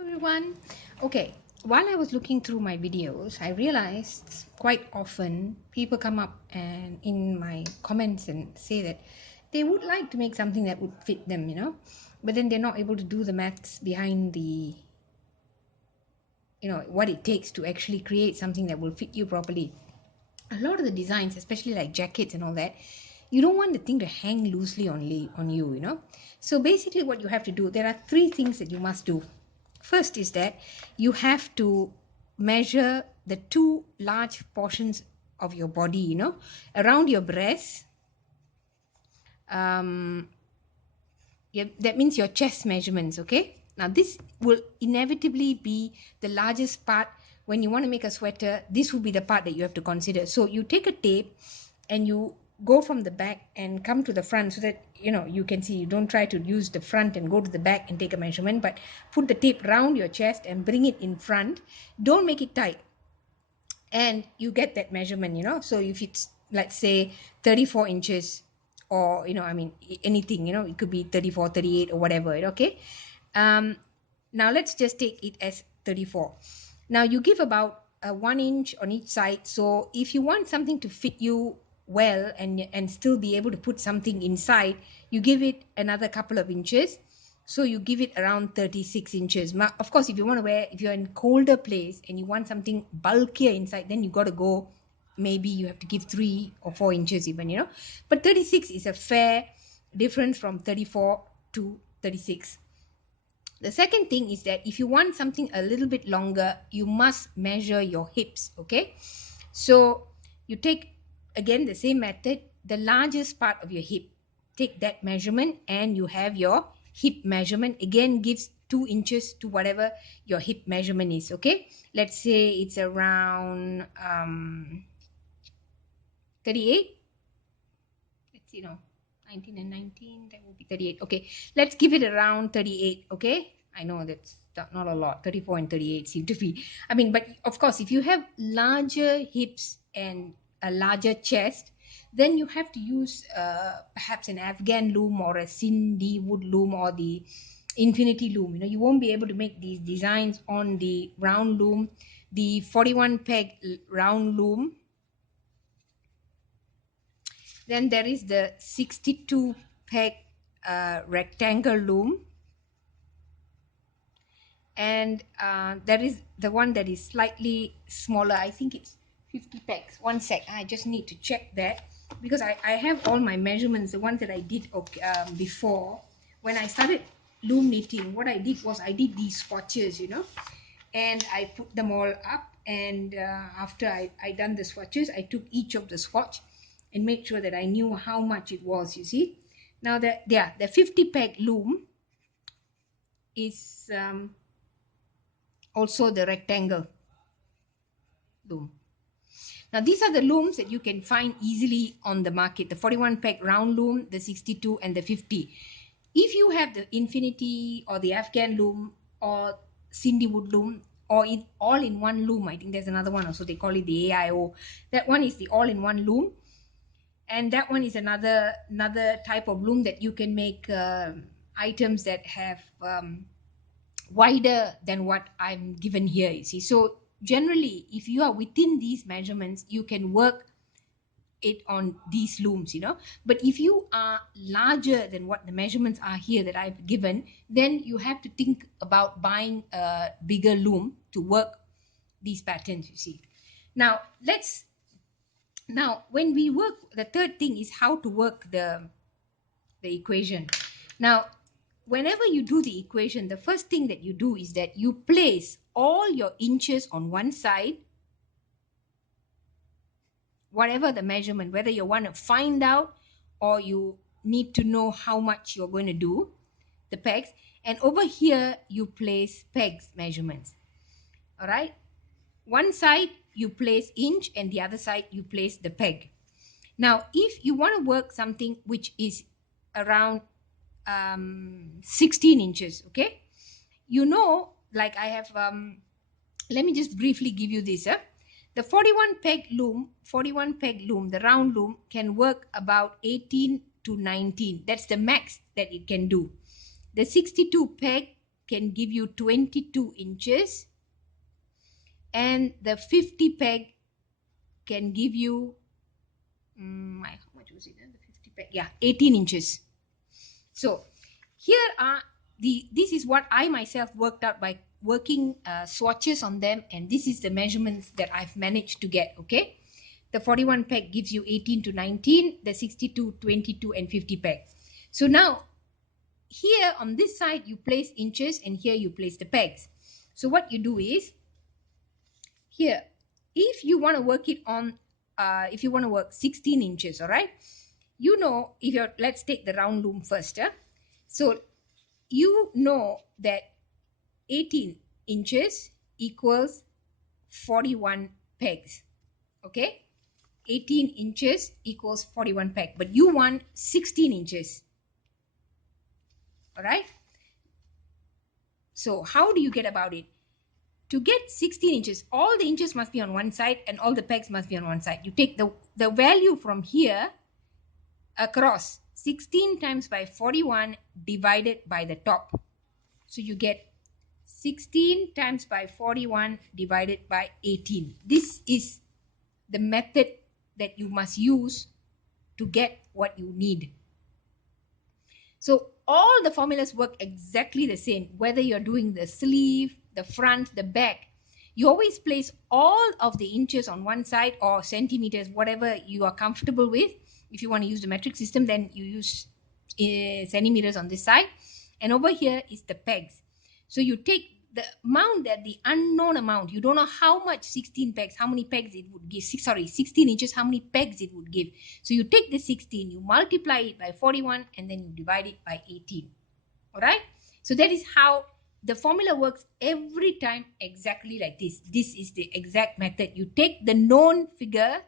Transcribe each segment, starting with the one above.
Everyone. Okay, while I was looking through my videos, I realized quite often people come up and in my comments and say that they would like to make something that would fit them, but then they're not able to do the maths behind the what it takes to actually create something that will fit you properly. A lot of the designs, especially like jackets and all that, you don't want the thing to hang loosely only on you. So basically what you have to do, there are three things that you must do. First is that you have to measure the two large portions of your body, around your breast. um yeah, that means your chest measurements. Okay, now this will inevitably be the largest part. When you want to make a sweater, this will be the part that you have to consider. So you take a tape and you go from the back and come to the front, so that you can see. You don't try to use the front and go to the back and take a measurement, but put the tape round your chest and bring it in front. Don't make it tight, and you get that measurement. So if it's, let's say, 34 inches, or I mean, anything, it could be 34, 38, or whatever. Okay. um Now let's just take it as 34. Now you give about 1 inch on each side. So if you want something to fit you well, and still be able to put something inside, you give it another couple of inches. So you give it around 36 inches. Of course, if you want to wear, if you're in colder place and you want something bulkier inside, then you got to go, maybe you have to give 3 or 4 inches even. But 36 is a fair difference from 34 to 36. The second thing is that if you want something a little bit longer, you must measure your hips. Okay, so you take, again, the same method, the largest part of your hip, take that measurement, and you have your hip measurement. Again, gives 2 inches to whatever your hip measurement is. Okay, let's say it's around 38. Let's see, no, 19 and 19, that will be 38. Okay, let's give it around 38. Okay, I know that's not a lot. 34 and 38 seem to be, I mean, but of course, if you have larger hips and a larger chest, then you have to use perhaps an Afghan loom or a Cindy wood loom or the infinity loom. You won't be able to make these designs on the round loom. The 41 peg round loom. Then there is the 62 peg rectangle loom, and there is the one that is slightly smaller. I think it's 50 pegs. One sec, I just need to check that, because I have all my measurements, the ones that I did before. When I started loom knitting, what I did was I did these swatches, and I put them all up. And after I done the swatches, I took each of the swatch and made sure that I knew how much it was. You see, now the 50 peg loom is also the rectangle loom. Now these are the looms that you can find easily on the market: the 41 peg round loom, the 62, and the 50. If you have the infinity or the Afghan loom or Cindy wood loom, or in all in one loom, I think there's another one also, they call it the AIO. That one is the all in one loom, and that one is another type of loom that you can make items that have wider than what I'm given here, you see. So generally, if you are within these measurements, you can work it on these looms. But if you are larger than what the measurements are here that I've given, then you have to think about buying a bigger loom to work these patterns, you see. Now when we work, the third thing is how to work the equation. Now, whenever you do the equation, the first thing that you do is that you place all your inches on one side, whatever the measurement, whether you want to find out or you need to know how much you're going to do, the pegs, and over here you place pegs measurements. All right. One side you place inch and the other side you place the peg. Now, if you want to work something which is around 16 inches, okay, like I have, let me just briefly give you this. The 41 peg loom, the round loom, can work about 18 to 19. That's the max that it can do. The 62 peg can give you 22 inches, and the 50 peg can give you, how much was it? The 50 peg, yeah, 18 inches. So here are this is what I myself worked out by working swatches on them, and this is the measurements that I've managed to get. Okay, the 41 peg gives you 18 to 19, the 62, 22, and 50 peg. So now here on this side you place inches, and here you place the pegs. So what you do is, here, if you want to work it on, if you want to work 16 inches, all right, you know, if you're, let's take the round loom first. So you know that 18 inches equals 41 pegs. Okay, 18 inches equals 41 peg, but you want 16 inches. All right, so how do you get about it? To get 16 inches, all the inches must be on one side and all the pegs must be on one side. You take the value from here across, 16 times by 41 divided by the top. So you get 16 times by 41 divided by 18. This is the method that you must use to get what you need. So all the formulas work exactly the same, whether you're doing the sleeve, the front, the back. You always place all of the inches on one side, or centimeters, whatever you are comfortable with. If you want to use the metric system, then you use centimeters on this side. And over here is the pegs. So you take the amount, that the unknown amount, you don't know how much 16 pegs, how many pegs it would give, 16 inches, how many pegs it would give. So you take the 16, you multiply it by 41, and then you divide it by 18. All right, so that is how the formula works every time, exactly like this. This is the exact method. You take the known figure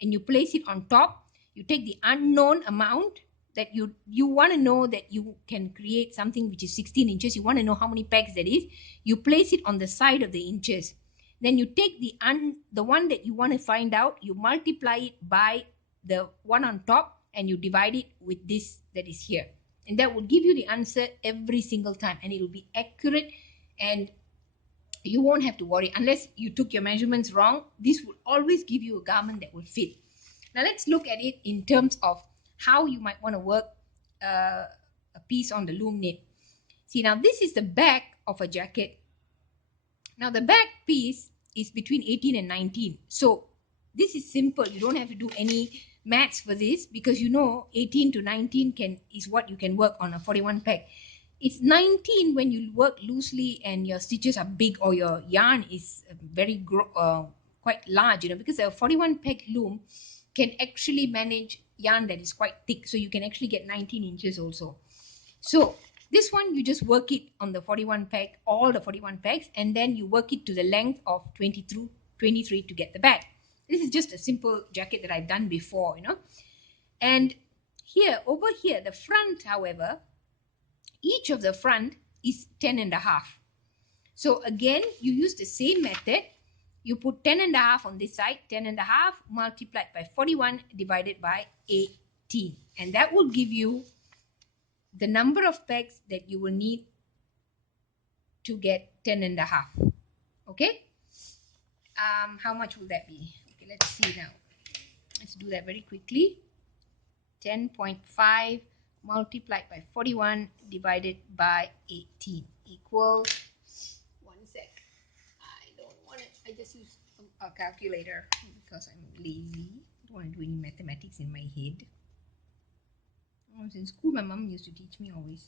and you place it on top. You take the unknown amount that you want to know, that you can create something which is 16 inches. You want to know how many pegs that is. You place it on the side of the inches. Then you take the one that you want to find out, you multiply it by the one on top, and you divide it with this that is here, and that will give you the answer every single time, and it will be accurate, and you won't have to worry unless you took your measurements wrong. This will always give you a garment that will fit. Now let's look at it in terms of how you might want to work a piece on the loom knit. See, now this is the back of a jacket. Now the back piece is between 18 and 19. So this is simple. You don't have to do any maths for this, because you know 18 to 19 is what you can work on a 41 peg. It's 19 when you work loosely and your stitches are big, or your yarn is very quite large, because a 41 peg loom can actually manage yarn that is quite thick, so you can actually get 19 inches also. So this one, you just work it on the 41 peg, all the 41 pegs, and then you work it to the length of 23 to get the back. This is just a simple jacket that I've done before, And here, over here, the front, however, each of the front is 10 and a half. So again, you use the same method. You put 10 and a half on this side, 10 and a half multiplied by 41 divided by 18. And that will give you the number of pegs that you will need to get 10 and a half. Okay, how much will that be? Okay, let's see now. Let's do that very quickly. 10.5 multiplied by 41 divided by 18 equals, one sec, I don't want it, I just use a calculator because I'm lazy. I don't want to do any mathematics in my head. When I was in school, my mom used to teach me always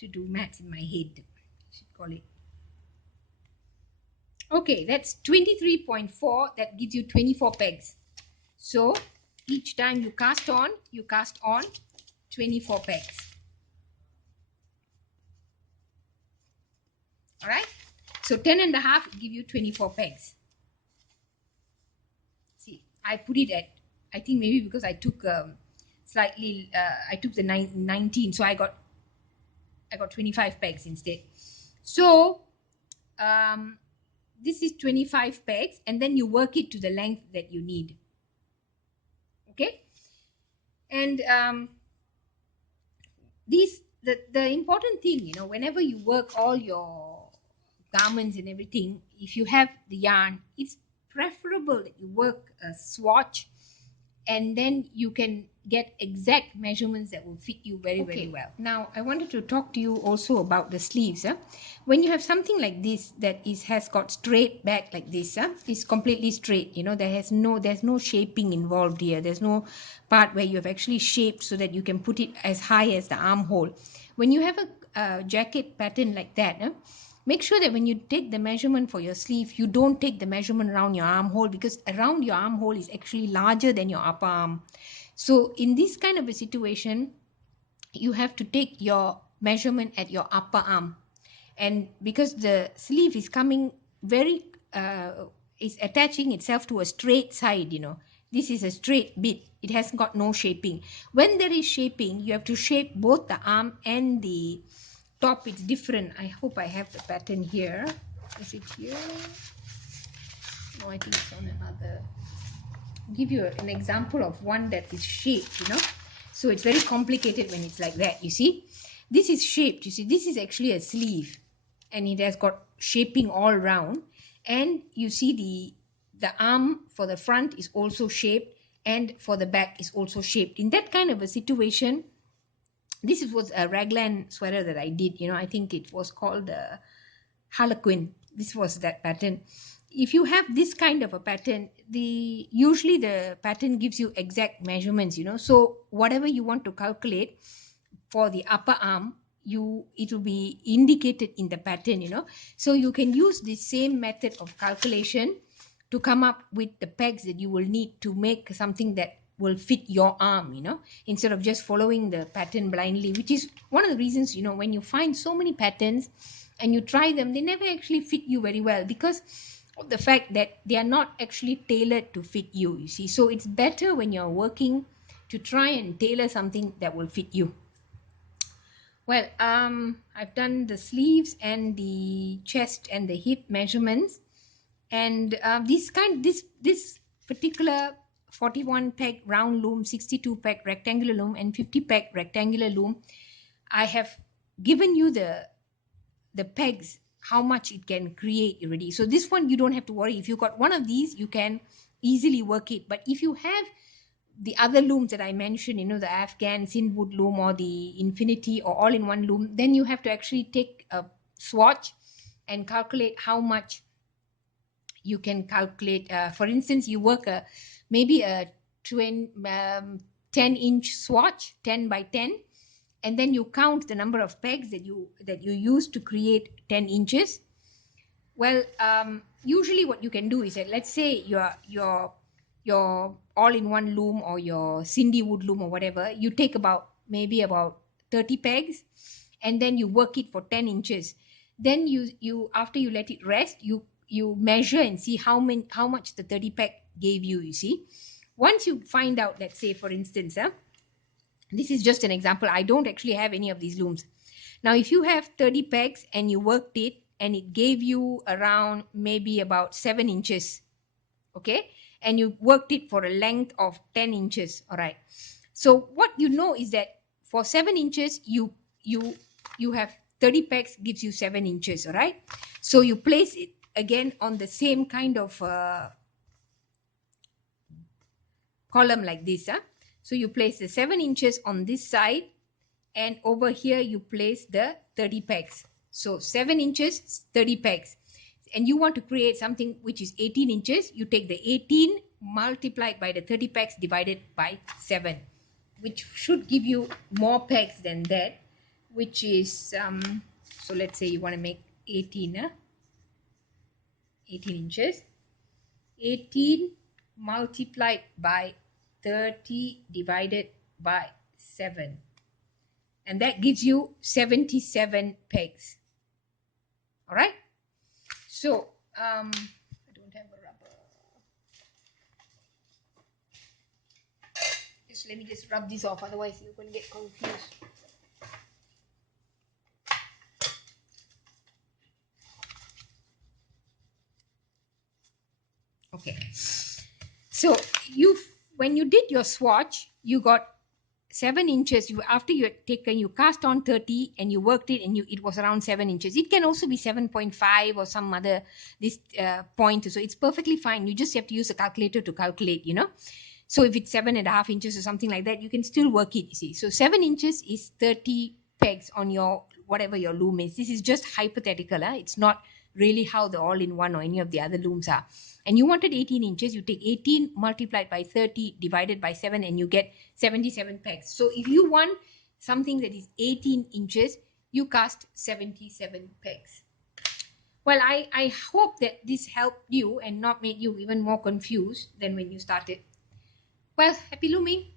to do maths in my head, she'd call it. Okay, that's 23.4. That gives you 24 pegs. So each time you cast on 24 pegs. All right. So 10 and a half give you 24 pegs. See, I put it at, I think maybe because I took slightly, I took the 19, so I got 25 pegs instead. So this is 25 pegs, and then you work it to the length that you need. Okay, and these the important thing, whenever you work all your garments and everything, if you have the yarn, it's preferable that you work a swatch, and then you can get exact measurements that will fit you very, very well. Now I wanted to talk to you also about the sleeves. When you have something like this that is has got straight back like this, it's completely straight. There's no shaping involved here. There's no part where you have actually shaped so that you can put it as high as the armhole. When you have a jacket pattern like that, make sure that when you take the measurement for your sleeve, you don't take the measurement around your armhole, because around your armhole is actually larger than your upper arm. So in this kind of a situation, you have to take your measurement at your upper arm. And because the sleeve is coming very is attaching itself to a straight side, this is a straight bit, it has got no shaping. When there is shaping, you have to shape both the arm and the top. It's different. I hope I have the pattern here. Is it here? No, I think it's on another. I'll give you an example of one that is shaped, so it's very complicated when it's like that. You see, this is shaped. You see, this is actually a sleeve, and it has got shaping all round. And you see the arm for the front is also shaped, and for the back is also shaped. In that kind of a situation, this was a raglan sweater that I did. I think it was called Harlequin. This was that pattern. If you have this kind of a pattern, usually the pattern gives you exact measurements. So whatever you want to calculate for the upper arm, it will be indicated in the pattern. So you can use the same method of calculation to come up with the pegs that you will need to make something that will fit your arm, instead of just following the pattern blindly, which is one of the reasons, when you find so many patterns and you try them, they never actually fit you very well, because of the fact that they are not actually tailored to fit you, you see. So it's better when you're working to try and tailor something that will fit you. Well, I've done the sleeves and the chest and the hip measurements, and this particular 41 peg round loom, 62 peg rectangular loom, and 50 peg rectangular loom, I have given you the pegs, how much it can create already. So this one you don't have to worry. If you got one of these, you can easily work it. But if you have the other looms that I mentioned, the Afghan Sinwood loom or the Infinity or all-in-one loom, then you have to actually take a swatch and calculate how much you can calculate. For instance, you work maybe a 10-inch swatch, 10 by 10, and then you count the number of pegs that you use to create 10 inches. Well, usually what you can do is that, let's say your all-in-one loom or your Cindy wood loom or whatever, you take maybe about 30 pegs, and then you work it for 10 inches. Then you after you let it rest, you measure and see how much the 30 peg gave you, you see. Once you find out, let's say for instance, this is just an example, I don't actually have any of these looms. Now if you have 30 pegs and you worked it and it gave you around maybe about 7 inches, okay, and you worked it for a length of 10 inches, all right. So what you know is that for 7 inches, you have 30 pegs gives you 7 inches, all right. So you place it again on the same kind of column like this. So you place the 7 inches on this side, and over here you place the 30 pegs. So 7 inches, 30 pegs. And you want to create something which is 18 inches, you take the 18 multiplied by the 30 pegs divided by 7, which should give you more pegs than that, which is so let's say you want to make 18 inches. 18 multiplied by 30 divided by 7, and that gives you 77 pegs. All right. So I don't have a rubber. Let me just rub this off, otherwise you're going to get confused. Okay. So when you did your swatch, you got 7 inches, you after you had taken, you cast on 30 and you worked it and it was around 7 inches. It can also be 7.5 or some other this point. So it's perfectly fine. You just have to use a calculator to calculate, so if it's 7.5 inches or something like that, you can still work it, you see. So 7 inches is 30 pegs on your whatever your loom is. This is just hypothetical. It's not really how the all-in-one or any of the other looms are. And you wanted 18 inches, you take 18 multiplied by 30 divided by 7 and you get 77 pegs. So if you want something that is 18 inches, you cast 77 pegs. Well, I hope that this helped you and not made you even more confused than when you started. Well, happy looming.